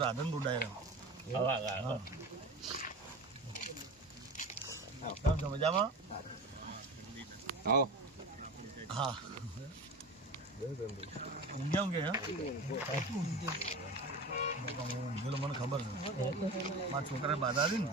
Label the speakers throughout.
Speaker 1: રાધનપુર ડાયરા કેમ છો? મજામાં? હા. ઊંઘ્યા મને ખબર છે. મારા છોકરાએ બાધા હતી ને.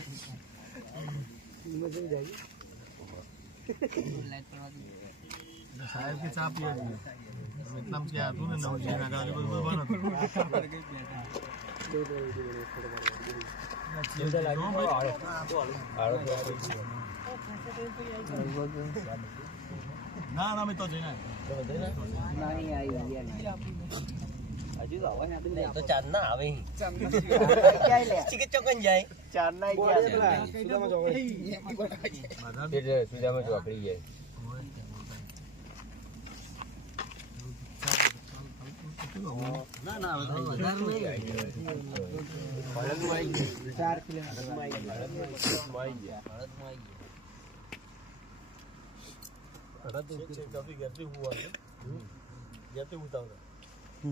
Speaker 1: કોઈ લાગતું છે ને તો મેં તો જઈને ના રાજભા ગઢવી ને तो चन्ना अभी चिकन चौकन जाए चन्ना ही क्या सुधा में चौकड़ी फिर सुधा में चौकड़ी है ना ना बाजार में भारत में आई है चार किलो भारत में आई है भारत
Speaker 2: में आई है भारत में आई है भारत में
Speaker 1: काफी गैप हुआ है गैप हुआ था
Speaker 3: તો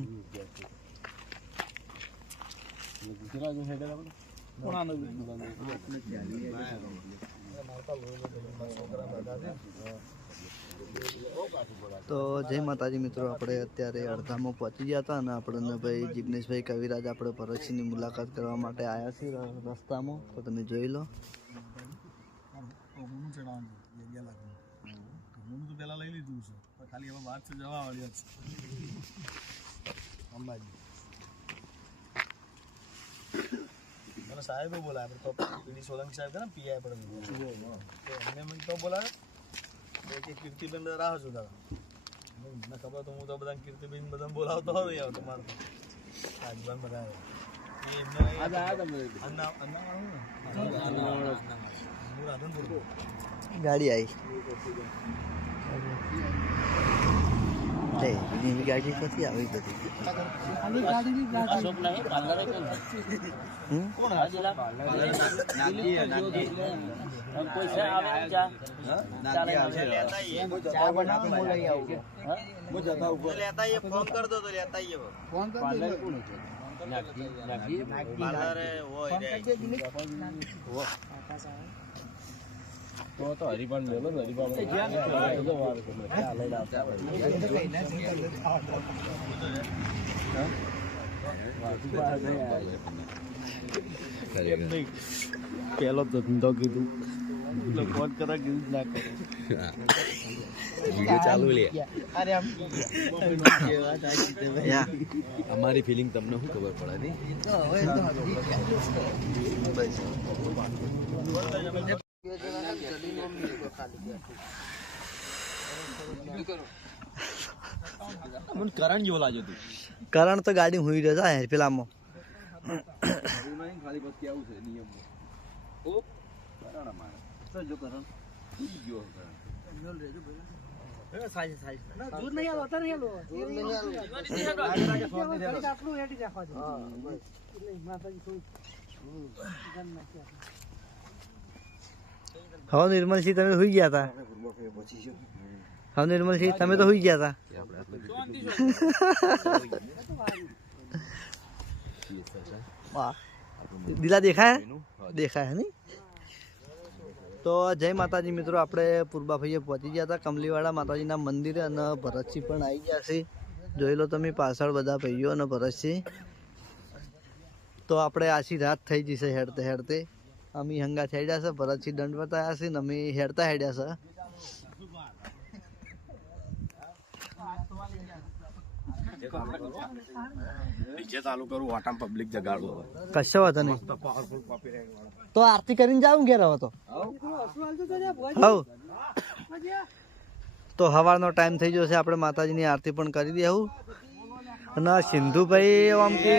Speaker 3: જય માતાજી મિત્રો, આપણે અત્યારે અડધામાં પહોંચી ગયા હતા અને આપણને ભાઈ જિગ્નેશભાઈ, કવિરાજ આપણે ભરતસિંહની મુલાકાત કરવા માટે આવ્યા છીએ રસ્તામાં. તો તમે જોઈ લો.
Speaker 1: હું તો લઈ લીધું છે ખાલી હવે વાત છે જવા વાળી છે અંબાજી મને સાહેબે આપણે તો પીડી સોલંકી સાહેબ છે ને પીઆઈ પડે એમને મને તો બોલાવે. તો કે કીર્તિબેન રાહ જોતા મને ખબર તો હું તો બધા કીર્તિબેન બધા બોલાવતો હોય યાર તમારે રાજભાન બધા
Speaker 3: ગાડી આવી. લે એની ગાડી પછી આવી બધી.
Speaker 2: ફોન કરતો પાર્લર
Speaker 3: લેતા
Speaker 2: કોણ હાજલા કોઈ છે આવે ને ચા? તો તો હરિભાન મેલો ને હરિપાન પેલો ધંધો કીધું ફોન કરવા કીધું ના કરે
Speaker 3: યા.
Speaker 4: અમારી ફિલિંગ તમને શું ખબર પડે નહીં? મને કરણ જેવો લાગ્યો તું
Speaker 3: કરણ તો ગાડી હુઈ રહ્યો છે પેલામાં
Speaker 4: ખાલી પછી આવું છે નિયમમાં ઓ કરણ મારે જો કરણ ગયો કરણ
Speaker 3: હવે નિર્મલસિંહ તમે સુઈ ગયા હતા હવે નિર્મલસિંહ તમે તો સુઈ ગયા હતા દિલા દેખાય દેખાય નહીં? તો જય માતાજી મિત્રો આપણે પૂર્બાભાઈએ પહોંચી ગયા હતા કમલીવાળા માતાજીના મંદિરે અને ભરતસિંહ પણ આવી ગયા છે. જોઈ લો તમે પાછળ બધા ભાઈઓ અને ભરતસિંહ. તો આપણે આછી રાત થઈ જશે હેડતે હેડતે. અમે હંગા હેડ્યા છે ભરતસિંહ દંડ બતાવ્યા છે ને અમે હેડતા હેડ્યા છે.
Speaker 4: નીચે ચાલુ કરું વાટામ પબ્લિક જગાડવું
Speaker 3: કશો નહીં. તો આરતી કરીને જાઉં ઘેર હવે તો? હવ. તો સવારનો ટાઈમ થઈ ગયો છે આપણે માતાજીની આરતી પણ કરી દેવું અને સિંધુભાઈ ઓમ કે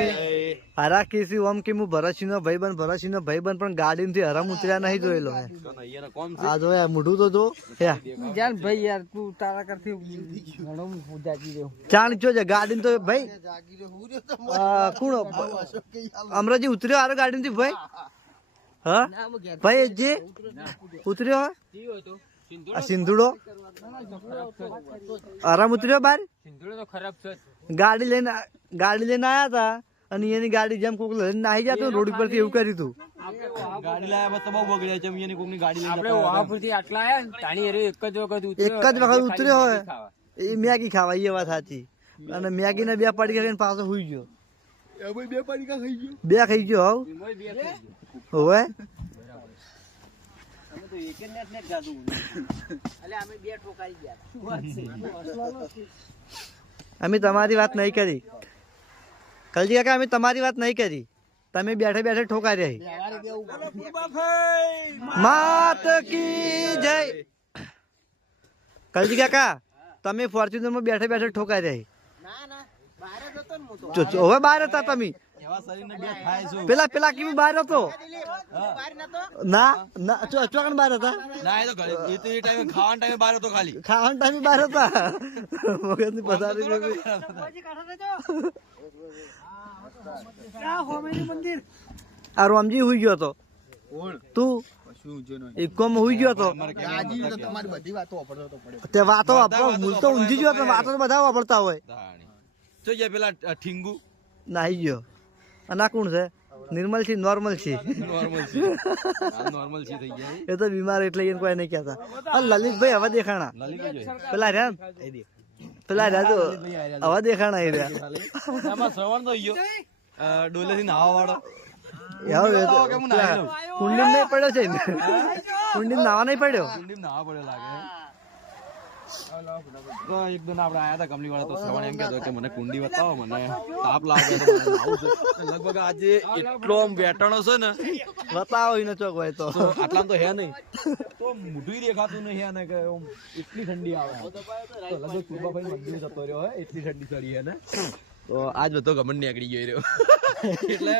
Speaker 3: હરા કેસી ઓમ કે હું ભરતસિંહનો ભાઈબંધ ભાઈ ભાઈબંધ પણ ગાડી થી હરામ ઉતર્યા નહીં જોયેલો હે. આ જો યાર મોઢું તો જો
Speaker 2: જાન ભાઈ યાર તું તારા કરતી ઘણો જાગી રહ્યો.
Speaker 3: ચાણ જો છે? ગાડી તો ભાઈ? આ કોણ? અમરાજી ઉતર્યો હારો ગાડી ભાઈ? હા? ભાઈ જે ઉતર્યો હા આ સિંધુડો? આરામ ઉતર્યો બાર? ગાડી લઈને ગાડી લઈને આયા હતા અને એની ગાડી જેમ કોક લઈને નાહી જતો રોડ ઉપરથી એવું કર્યું હતું
Speaker 4: ગાડી લાયા તો બહુ બગડ્યા છે એની કોકની ગાડી
Speaker 2: આપણે વાવાપુરથી આટલા આયા તાણી એરે એક જ વખત
Speaker 3: એક જ વખત ઉતર્યો હોય. એ મેગી ખાવા એ વાત સાચી. અને મેગી ને બે પડી ખાઈને પાછો હુઈ ગયો.
Speaker 4: બે પડીકા ખાઈ ગયો.
Speaker 3: બે ખાઈ ગયો. હવ?
Speaker 2: અમે બે ઠોકાઈ ગયા.
Speaker 3: અમે તમારી વાત નહીં કરી. કલજી કાકા અમે તમારી વાત નહીં કરી. તમે બેઠે બેઠે ઠોકા રહી માત કી જય! કલજી કાકા તમે ફોર્ચ્યુનરમાં બેઠે બેઠે ઠોકા રહી
Speaker 2: ના ના. બહાર જ હતો ને હું તો.
Speaker 3: જો જો, હવે બહાર હતા તમે. પેલા પેલા કેવી બહાર હતો? ના ના ચોકણ બહાર હતા?
Speaker 4: ના એ તો ટાઈમે ખાવાના ટાઈમે બહાર હતો ખાલી.
Speaker 3: ખાવાના ટાઈમે બહાર હતા? મગજની પથારી. આ રોમજી હુઈ ગયો હતો. તું? ઇકોમાં હુઈ ગયો હતો. તે વાતો મૂળ તો ઊંઘી ગયો તો વાતો બધા વાપરતા હોય.
Speaker 4: તો પેલા ઠીંગુ.
Speaker 3: નાહી ગયો. અને આ કોણ છે નિર્મલ છે. નોર્મલ છે.
Speaker 4: નોર્મલ છે નોર્મલ છે થઈ ગયા.
Speaker 3: એ તો બીમાર એટલે એને કોઈ નહીં કહેતા. આ લલિતભાઈ હવે દેખાણા. પેલા રહ્યા પેલા રહ્યા તો હવે દેખાણા એ રહ્યા.
Speaker 4: સવાર તો ગયો. ડોલે થી નાવા વાળો.
Speaker 3: કુંડી નહીં પડ્યો છે ને? કુંડી નાવા નહીં પડ્યો?
Speaker 4: કુંડી નાવા પડ્યો લાગે. તો એક દિન આપણે આયા હતા કમલી વાળા તો શ્રવણ એમ કહેતો કે મને કુંડી બતાવો મને તાપ લાગે તો લગભગ આજે એટલો વેટાણો છે ને
Speaker 3: બતાવો એને ચોક હોય તો.
Speaker 4: આટલા તો હે નહીં. તો મોઢું દેખાતું નહીં અને કે એટલી ઠંડી આવે. તો લગભગ કુરબાભાઈ મંદિર જતો રહ્યો હોય એટલી ઠંડી ચડી હે ને. તો આજ બધો ગમન નીકળી ગયો રહ્યો. એટલે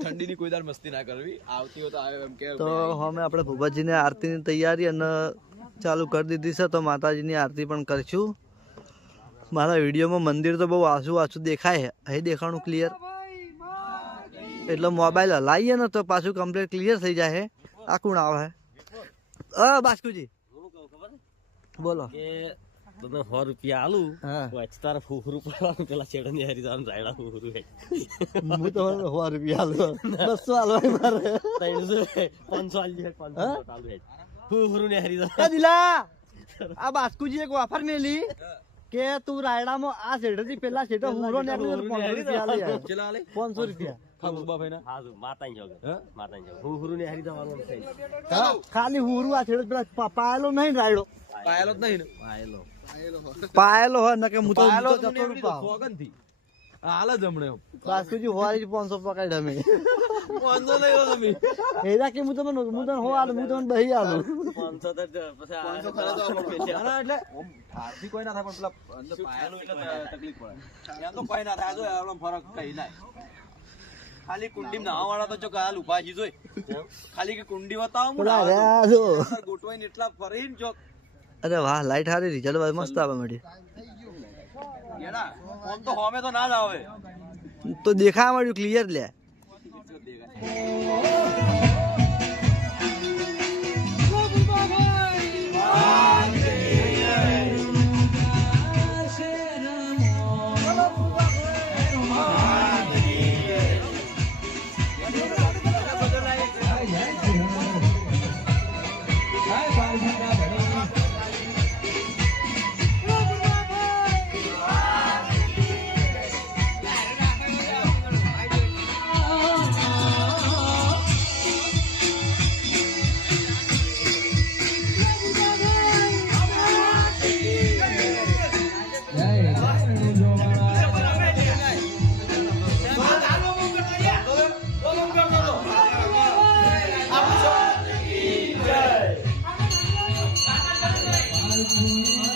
Speaker 4: ઠંડીની કોઈ દાર મસ્તી ના કરવી. આવતી હોય તો આવે એમ કે
Speaker 3: તો અમે આપણે ભૂપાજીને આરતીની તૈયારી અને ચાલુ કરી દીધી છે તો માતાજીની આરતી પણ કરીશું. મારા વિડીયોમાં મંદિર તો બહુ આસુ આસુ દેખાય અહીં દેખાણું ક્લિયર એટલે મોબાઈલ હલાવીએ ને તો પાછું કમ્પ્લીટ ક્લિયર થઈ જાય આ કોણ આવે અ બાસ્કુજી. બોલો.
Speaker 5: તને સો રૂપિયા આલું
Speaker 3: હા.
Speaker 5: તારે ફૂફરું પડવાનું પેલા છેડે ની હારી જવાનું રાયડા ફૂફરું હે
Speaker 3: હું તો સો રૂપિયા હાલો બસો હાલવાય મારે.
Speaker 5: ત્રણસો પાંચસો આલી પાંચસો
Speaker 3: હા?
Speaker 5: આલું હે ફૂફરું ની હારી
Speaker 3: દિલા આ બાસ્કુજી એક મેલી કે તું રાયડામાં આ શેઠેથી પેલા શેઠે હુરો પાંચસો રૂપિયા. ખાલી હુરુ આ છેડો પેલા પાયેલો નહીં રાયડો.
Speaker 4: પાયેલો જ નહીં ને?
Speaker 3: પાયેલો. હોય નકે હું તો હું જતો
Speaker 4: હાલ જ હમણે.
Speaker 3: બાસ્કુજી હોવાથી પાંચસો પકડ અમે.
Speaker 4: વાંધો નહીં હો તમે.
Speaker 3: એના કે હું તમને હું તને હો હું તમને દહી આલું
Speaker 5: પાંચસો તો જ પછી આ-
Speaker 4: ના, ના, એટલે આમ કોઈ ના થાય પણ પેલા અંદર પાયેલું એટલે તકલીફ પડે. એમ તો કોઈ ના થાય જો આપણો ફરક કઈ ના ખાલી કુંડી નાવા વાળા તો જો કાલ ઊભા છી જોઈ ખાલી કે કુંડી બતાવો
Speaker 3: ગોટવાઈ જો.
Speaker 4: ગોઠવાઈને એટલા ફરી ને જો.
Speaker 3: અરે વાહ લાઈટ હારી રિઝલ્ટ મસ્ત આવે મળી
Speaker 4: એના તો હોમે તો ના જ આવે.
Speaker 3: તો દેખાવા મળ્યું ક્લિયર લે.
Speaker 6: Thank you.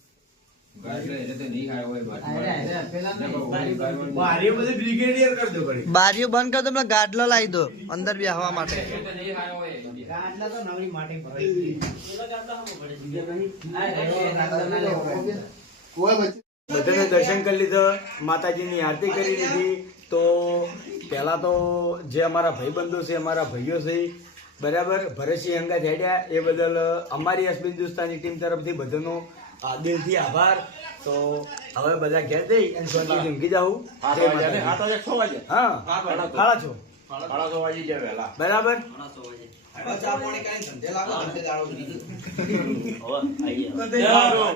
Speaker 6: બારીઓ બંધ કર દો ગાડલો લાવી દો, અંદર બેસવા માટે.
Speaker 4: બધાને દર્શન કરી લીધો, માતાજીની આરતી કરી લીધી. તો પહેલા તો જે અમારા ભાઈબંધો છે, અમારા ભાઈઓ છે, બરાબર, ભરતસિંહ અંગા જાડ્યા એ બદલ અમારી અસબી હિન્દુસ્તાની ટીમ તરફથી બધાનો આ દિલથી આભાર. તો હવે બધા ઘેર જઈ અને શાંતિથી ઊંઘી જાઉં. હા. સાડા છો? બરાબર?
Speaker 2: હવે આઈ ગયા.